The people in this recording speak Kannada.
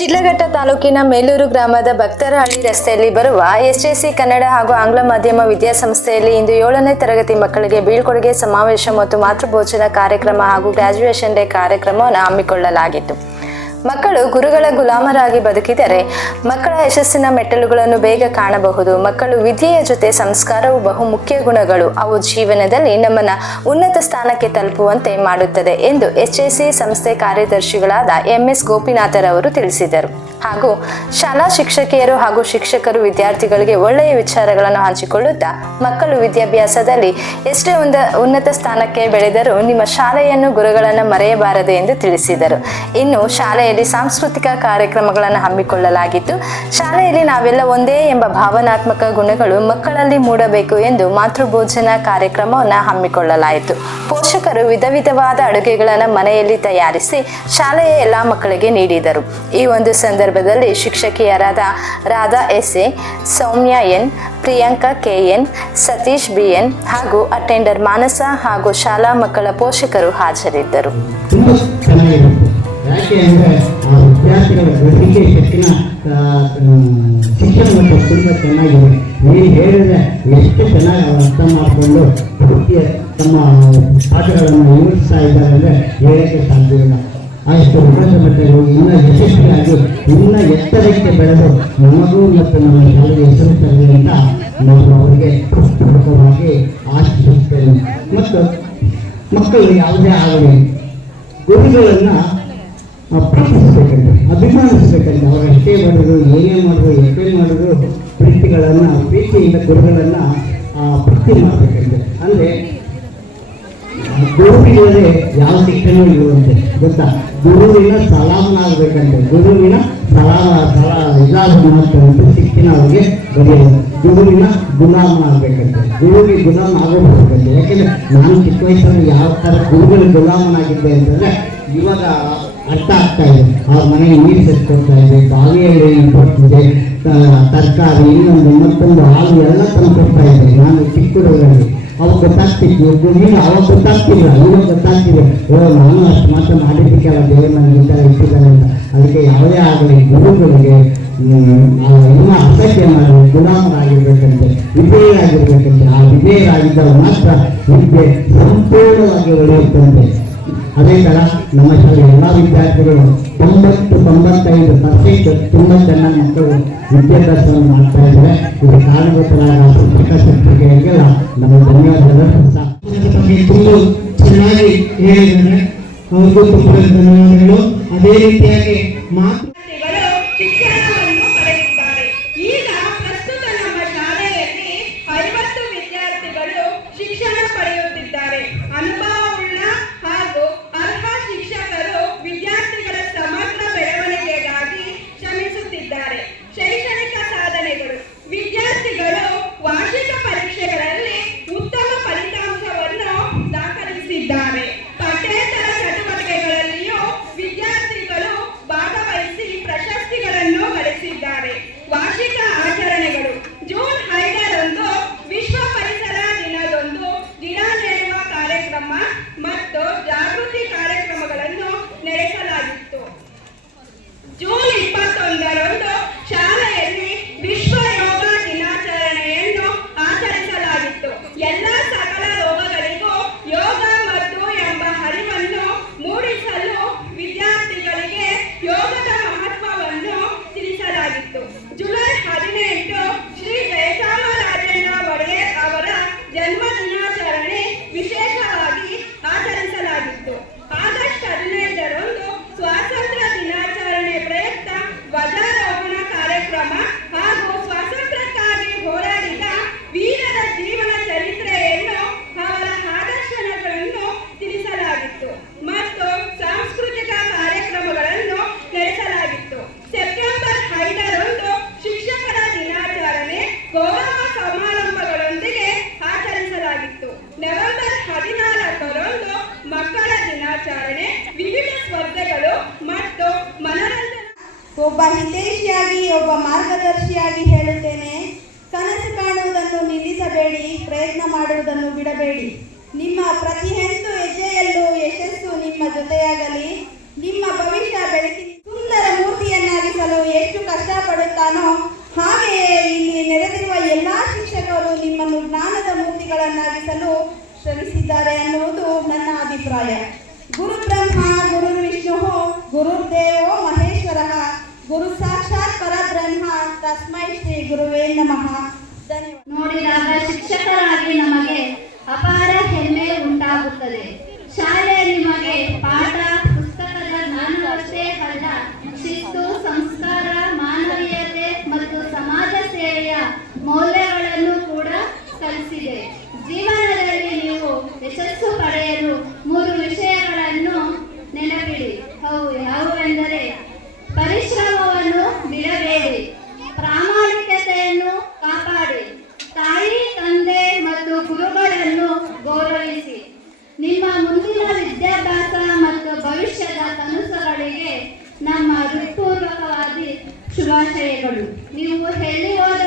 ಶಿಡ್ಲಘಟ್ಟ ತಾಲೂಕಿನ ಮೇಲೂರು ಗ್ರಾಮದ ಭಕ್ತರಹಳ್ಳಿ ರಸ್ತೆಯಲ್ಲಿ ಬರುವ ಎಸ್ಜೆಸಿ ಕನ್ನಡ ಹಾಗೂ ಆಂಗ್ಲ ಮಾಧ್ಯಮ ವಿದ್ಯಾಸಂಸ್ಥೆಯಲ್ಲಿ ಇಂದು 7ನೇ ತರಗತಿ ಮಕ್ಕಳಿಗೆ ಬೀಳ್ಕೊಡುಗೆ ಸಮಾವೇಶ ಮತ್ತು ಮಾತೃಭೋಜನ ಕಾರ್ಯಕ್ರಮ ಹಾಗೂ ಗ್ರಾಜ್ಯುಯೇಷನ್ ಡೇ ಕಾರ್ಯಕ್ರಮವನ್ನು ಹಮ್ಮಿಕೊಳ್ಳಲಾಗಿತ್ತು. ಮಕ್ಕಳು ಗುರುಗಳ ಗುಲಾಮರಾಗಿ ಬದುಕಿದರೆ ಮಕ್ಕಳ ಯಶಸ್ಸಿನ ಮೆಟ್ಟಲುಗಳನ್ನು ಬೇಗ ಕಾಣಬಹುದು. ಮಕ್ಕಳು ವಿದ್ಯೆಯ ಜೊತೆ ಸಂಸ್ಕಾರವು ಬಹು ಮುಖ್ಯ ಗುಣಗಳು. ಅವು ಜೀವನದಲ್ಲಿ ನಮ್ಮನ್ನು ಉನ್ನತ ಸ್ಥಾನಕ್ಕೆ ತಲುಪುವಂತೆ ಮಾಡುತ್ತದೆ ಎಂದು ಎಸ್ಜೆಸಿ ಸಂಸ್ಥೆ ಕಾರ್ಯದರ್ಶಿಗಳಾದ MS ಗೋಪಿನಾಥರವರು ತಿಳಿಸಿದರು. ಹಾಗೂ ಶಾಲಾ ಶಿಕ್ಷಕಿಯರು ಹಾಗೂ ಶಿಕ್ಷಕರು ವಿದ್ಯಾರ್ಥಿಗಳಿಗೆ ಒಳ್ಳೆಯ ವಿಚಾರಗಳನ್ನು ಹಂಚಿಕೊಳ್ಳುತ್ತಾ ಮಕ್ಕಳು ವಿದ್ಯಾಭ್ಯಾಸದಲ್ಲಿ ಎಷ್ಟೇ ಉನ್ನತ ಸ್ಥಾನಕ್ಕೆ ಬೆಳೆದರೂ ನಿಮ್ಮ ಶಾಲೆಯನ್ನು ಗುರುಗಳನ್ನು ಮರೆಯಬಾರದು ಎಂದು ತಿಳಿಸಿದರು. ಇನ್ನು ಶಾಲೆಯಲ್ಲಿ ಸಾಂಸ್ಕೃತಿಕ ಕಾರ್ಯಕ್ರಮಗಳನ್ನು ಹಮ್ಮಿಕೊಳ್ಳಲಾಗಿತ್ತು. ಶಾಲೆಯಲ್ಲಿ ನಾವೆಲ್ಲ ಒಂದೇ ಎಂಬ ಭಾವನಾತ್ಮಕ ಗುಣಗಳು ಮಕ್ಕಳಲ್ಲಿ ಮೂಡಬೇಕು ಎಂದು ಮಾತೃಭೋಜನ ಕಾರ್ಯಕ್ರಮವನ್ನು ಹಮ್ಮಿಕೊಳ್ಳಲಾಯಿತು. ಪೋಷಕರು ವಿಧ ವಿಧವಾದ ಅಡುಗೆಗಳನ್ನು ಮನೆಯಲ್ಲಿ ತಯಾರಿಸಿ ಶಾಲೆಯ ಎಲ್ಲ ಮಕ್ಕಳಿಗೆ ನೀಡಿದರು. ಈ ಒಂದು ಸಂದರ್ಭದಲ್ಲಿ ಶಿಕ್ಷಕಿಯರಾದ ರಾಧಾ SA, ಸೌಮ್ಯ N, Priyanka KN, Satish BN ಹಾಗೂ ಅಟೆಂಡರ್ ಮಾನಸ ಹಾಗೂ ಶಾಲಾ ಮಕ್ಕಳ ಪೋಷಕರು ಹಾಜರಿದ್ದರು. ಯಾಕೆ ಅಂದರೆ ಆ ವಿದ್ಯಾರ್ಥಿಗಳ ಗ್ರಹಿಕೆ ಶಕ್ತಿನ ಶಿಕ್ಷಣ ಮತ್ತು ತುಂಬ ಚೆನ್ನಾಗಿದೆ. ನೀವು ಹೇಳಿದ್ರೆ ಎಷ್ಟು ಚೆನ್ನಾಗಿ ಅವರು ಅರ್ಥ ಮಾಡಿಕೊಂಡು ತಮ್ಮ ಪಾಠಗಳನ್ನು ಯೋಚಿಸ್ತಾ ಇದ್ದಾರೆ ಅಂದರೆ ಹೇಳಕ್ಕೆ ಸಾಧ್ಯವಿಲ್ಲ. ಅಷ್ಟು ವಿಕಾಸ ಮಟ್ಟಗಳು ಇನ್ನೂ ಯಶಸ್ವಿಯಾಗಿ ಇನ್ನೂ ಎತ್ತರಕ್ಕೆ ಬೆಳೆದು ನಮಗೂ ಮತ್ತು ನಮ್ಮ ಶಾಲೆಗೆ ಹೆಸರು ತರಲಿ ಅಂತ ನಾವು ಅವರಿಗೆ ಪೂರ್ವಕವಾಗಿ ಆಶಿಸುತ್ತೇವೆ. ಮತ್ತು ಮಕ್ಕಳು ಯಾವುದೇ ಆಗಲಿ ಗುರುಗಳನ್ನು ಪ್ರೀತಿಸಬೇಕಂತೆ, ಅಭಿಮಾನಿಸಬೇಕಂತೆ. ಅವರು ಎಷ್ಟೇ ಮಾಡಿದ್ರು, ಏನೇ ಮಾಡಿದ್ರು, ಎಷ್ಟೇ ಮಾಡಿದ್ರು ಪ್ರೀತಿಯಿಂದ ಗುರುಗಳನ್ನು ಪ್ರೀತಿ ಮಾಡಬೇಕಂತೆ. ಅಂದರೆ ಗುರುವಿಲ್ಲದೆ ಯಾವ ಶಿಕ್ಷಣ ಇರುವಂತೆ ಗೊತ್ತಾ? ಗುರುವಿನ ಸಲಾಮನಾಗಬೇಕಂತೆ. ಗುರುವಿನ ಇದಾಗಬೇಕಂತ ಶಿಕ್ಷಣ ಅವರಿಗೆ ಬರೆಯೋದು. ಗುರುವಿನ ಗುಲಾಮನಾಗಬೇಕಂತೆ. ಗುರುವಿಗೆ ಗುಲಾಮ ಆಗೋಗ್ಬೇಕಂತೆ. ಯಾಕೆಂದರೆ ನಾನು ಚಿಕ್ಕ ವಯಸ್ಸಲ್ಲಿ ಯಾವ ಥರ ಗುರುಗಳ ಗುಲಾಮನಾಗಿದ್ದೆ ಅಂತಂದರೆ ಇವಾಗ ಅರ್ಥ ಆಗ್ತಾ ಇದೆ. ಅವ್ರ ಮನೆಗೆ ನೀರು ಸೆಟ್ಕೊಡ್ತಾ ಇದೆ, ಬಾವಿಯಲ್ಲಿ ಕೊಡ್ತಿದೆ, ತರಕಾರಿ ಇನ್ನೊಂದು ಮತ್ತೊಂದು ಹಾಲು ಎಲ್ಲ ತಂದು ಕೊಡ್ತಾ ಇದೆ. ನಾನು ಚಿಕ್ಕ ಹುಡುಗರಲ್ಲಿ ಅವಾಗ ಗೊತ್ತಾಗ್ತಿದ್ವಿ, ಅವಾಗ ಗೊತ್ತಾಗ್ತಿಲ್ಲ, ಇವಾಗ ಗೊತ್ತಾಗ್ತಿದೆ. ನಾನು ಅಷ್ಟು ಮಾತ್ರ ಮಾಡಿದ್ದಕ್ಕೆಲ್ಲ ದೇವರು ನನಗೆ ಈ ಥರ ಇಟ್ಟಿದ್ದಾರೆ ಅಂತ. ಅದಕ್ಕೆ ಯಾವುದೇ ಆಗಲಿ ಗುರುಗಳಿಗೆ ಇನ್ನೂ ಅಸಹ್ಯ ಮಾಡಿ ಗುಲಾಮರಾಗಿರ್ಬೇಕಂತೆ, ವಿಧೇಯರಾಗಿರ್ಬೇಕಂತೆ. ಆ ವಿಧೇಯರಾಗಿದ್ದಾಗ ಮಾತ್ರ ವಿದ್ಯೆ ಸಂಪೂರ್ಣವಾಗಿ ಒಡೆಯುತ್ತಂತೆ. ಅದೇ ಥರ ನಮ್ಮ ಶಾಲೆಯ ಎಲ್ಲ ವಿದ್ಯಾರ್ಥಿಗಳು 90-95% ತುಂಬ ಚೆನ್ನಾಗಿ ಮಕ್ಕಳು ವಿದ್ಯಾಭ್ಯಾಸವನ್ನು ಮಾಡ್ತಾ ಇದ್ದಾರೆ. ಇದು ಕಾರಣಗೊತ್ತರಾದ ಶಿಕ್ಷಕರಿಗೆಲ್ಲ ನಮ್ಮ ಧನ್ಯವಾದಗಳು. ಬಗ್ಗೆ ತುಂಬ ಚೆನ್ನಾಗಿ ಹೇಳಿದ್ದಾರೆ, ಅವ್ರಿಗೂ ತುಂಬ ಧನ್ಯವಾದಗಳು. ಅದೇ ರೀತಿಯಾಗಿ ಶಿಕ್ಷಣವನ್ನು ಪಡೆದಿದ್ದಾರೆ. ಈಗ ಪ್ರಸ್ತುತ ನಮ್ಮ ಶಾಲೆಯಲ್ಲಿ 50 ವಿದ್ಯಾರ್ಥಿಗಳು ಶಿಕ್ಷಣ ಪಡೆಯುತ್ತಿದ್ದಾರೆ. ಅನುಭವವುಳ್ಳ ಹಾಗೂ ಅರ್ಹ ಶಿಕ್ಷಕರು ವಿದ್ಯಾರ್ಥಿಗಳ ಸಮಗ್ರ ಬೆಳವಣಿಗೆಗಾಗಿ ಶ್ರಮಿಸುತ್ತಿದ್ದಾರೆ. ಶೈಕ್ಷಣಿಕ ಸಾಧನೆಗಳು: ವಿದ್ಯಾರ್ಥಿಗಳು ವಾರ್ಷಿಕ ಪರೀಕ್ಷೆಗಳಲ್ಲಿ ಉತ್ತಮ ಫಲಿತಾಂಶವನ್ನು ದಾಖಲಿಸಿದ್ದಾರೆ. ಪಠ್ಯೇತರ ಚಟುವಟಿಕೆಗಳಲ್ಲಿಯೂ ವಿದ್ಯಾರ್ಥಿಗಳು ಭಾಗವಹಿಸಿ ಪ್ರಶಸ್ತಿಗಳನ್ನು ಗಳಿಸಿದ್ದಾರೆ. ವಾರ್ಷಿಕ ಆಚರಣೆಗಳು: ಜೂನ್ 5ರಂದು ವಿಶ್ವ ಪರಿಸರ ದಿನದಂದು ಗಿಡ ನೆಡುವ ಕಾರ್ಯಕ್ರಮ ಮತ್ತು ಜಾಗೃತಿ ಕಾರ್ಯಕ್ರಮಗಳನ್ನು ನಡೆಸಲಾಗಿತ್ತು. ಜೂನ್ 21ರಂದು ಶಾಲೆಯಲ್ಲಿ ವಿಶ್ವ ಯೋಗ ದಿನಾಚರಣೆಯನ್ನು ಆಚರಿಸಲಾಗಿತ್ತು. ಎಲ್ಲ ಸಕಲ ರೋಗಗಳಿಗೂ ಯೋಗ ಮದ್ದು ಎಂಬ ಅರಿವನ್ನು ಮೂಡಿಸಲು ವಿದ್ಯಾರ್ಥಿಗಳಿಗೆ ಯೋಗದ ಮಹತ್ವವನ್ನು ತಿಳಿಸಲಾಗಿತ್ತು. ಜುಲೈ 18 ಶ್ರೀ ಜಯಚಾಮರಾಜೇಂದ್ರ ಒಡೆಯರ್ ಅವರ ಜನ್ಮ ದಿನಾಚರಣೆ ವಿಶೇಷವಾಗಿ ಆಚರಿಸಲಾಗಿತ್ತು. ಆಗಸ್ಟ್ 15ರಂದು ಸ್ವಾತಂತ್ರ್ಯ ದಿನಾಚರಣೆ ಪ್ರಯುಕ್ತ ಧ್ವಜಾರೋಹಣ ಕಾರ್ಯಕ್ರಮ ಹಾಗೂ ಸ್ವಾತಂತ್ರ್ಯಕ್ಕಾಗಿ ಹೋರಾಡಿದ ವೀರರ ಜೀವನ ಚರಿತ್ರೆಯನ್ನು, ಅವರ ಆದರ್ಶಗಳನ್ನು ತಿಳಿಸಲಾಗಿತ್ತು ಮತ್ತು ಸಾಂಸ್ಕೃತಿಕ ಕಾರ್ಯಕ್ರಮಗಳನ್ನು ನಡೆಸಲಾಗಿತ್ತು. ಸೆಪ್ಟೆಂಬರ್ 5ರಂದು ಶಿಕ್ಷಕರ ದಿನಾಚರಣೆ ಗೌರವ ಸಮಾರಂಭಗಳೊಂದಿಗೆ ಆಚರಿಸಲಾಗಿತ್ತು. ನವೆಂಬರ್ 14ರಂದು ಮಕ್ಕಳ ದಿನಾಚರಣೆ, ವಿವಿಧ ಸ್ಪರ್ಧೆಗಳು ಮತ್ತು ಮನರಂಜನೆ. ಒಬ್ಬ ಹಿತೈಷಿಯಾಗಿ, ಒಬ್ಬ ಮಾರ್ಗದರ್ಶಿಯಾಗಿ ಹೇಳುತ್ತೇನೆ, ಕನಸು ಕಾಣುವುದನ್ನು ನಿಲ್ಲಿಸಬೇಡಿ, ಪ್ರಯತ್ನ ಮಾಡುವುದನ್ನು ಬಿಡಬೇಡಿ. ನಿಮ್ಮ ಪ್ರತಿಯೊಂದು ಹೆಜ್ಜೆಯಲ್ಲೂ ಯಶಸ್ಸು ನಿಮ್ಮ ಜೊತೆಯಾಗಲಿ. ನಿಮ್ಮ ಭವಿಷ್ಯ ಬೆಳಕಿನ ಸುಂದರ ಮೂರ್ತಿಯನ್ನಾಗಿ ಕಲಿಸಿದ್ದಾರೆ ಅನ್ನುವುದು ನನ್ನ ಅಭಿಪ್ರಾಯ. ಗುರು ಬ್ರಹ್ಮ ಗುರು ವಿಷ್ಣು ಗುರುರ್ದೇವೋ ಮಹೇಶ್ವರ ಗುರು ಸಾಕ್ಷಾತ್ ಪರಬ್ರಹ್ಮ ತಸ್ಮೈ ಶ್ರೀ ಗುರುವೇ ನಮಃ. ಧನ್ಯವಾದ. ನೋಡಿದಾಗ ಶಿಕ್ಷಕರಾಗಿ ನಮಗೆ ಅಪಾರ ಹೆಮ್ಮೆ ಉಂಟಾಗುತ್ತದೆ. ಶಾಲೆ ನಿಮಗೆ ಪಾಠ ಪುಸ್ತಕದ ಜ್ಞಾನವಷ್ಟೇ ಅಲ್ಲ, ಶಿಸ್ತು, ಸಂಸ್ಕಾರ, ಮಾನವೀಯತೆ ಮತ್ತು ಸಮಾಜ ಸೇವೆಯ ಮೌಲ್ಯಗಳನ್ನು ಕೂಡ ಕಲಿಸಿದೆ. ಜೀವನದಲ್ಲಿ ನೀವು ಯಶಸ್ಸು ಪಡೆಯಲು 3 ವಿಷಯಗಳನ್ನು ನೆನಪಿಡಿ. ಅವು ಯಾವುವೆಂದರೆ ಪರಿಶ್ರಮವನ್ನು ಬಿಡಬೇಡಿ, ಪ್ರಾಮಾಣಿಕತೆಯನ್ನು ಕಾಪಾಡಿ, ತಾಯಿ ತಂದೆ ಮತ್ತು ಗುರುಗಳನ್ನು ಗೌರವಿಸಿ. ನಿಮ್ಮ ಮುಂದಿನ ವಿದ್ಯಾಭ್ಯಾಸ ಮತ್ತು ಭವಿಷ್ಯದ ಕನಸುಗಳಿಗೆ ನಮ್ಮ ಹೃತ್ಪೂರ್ವಕವಾದ ಶುಭಾಶಯಗಳು. ನೀವು ಎಲ್ಲಿ ಹೋದರೂ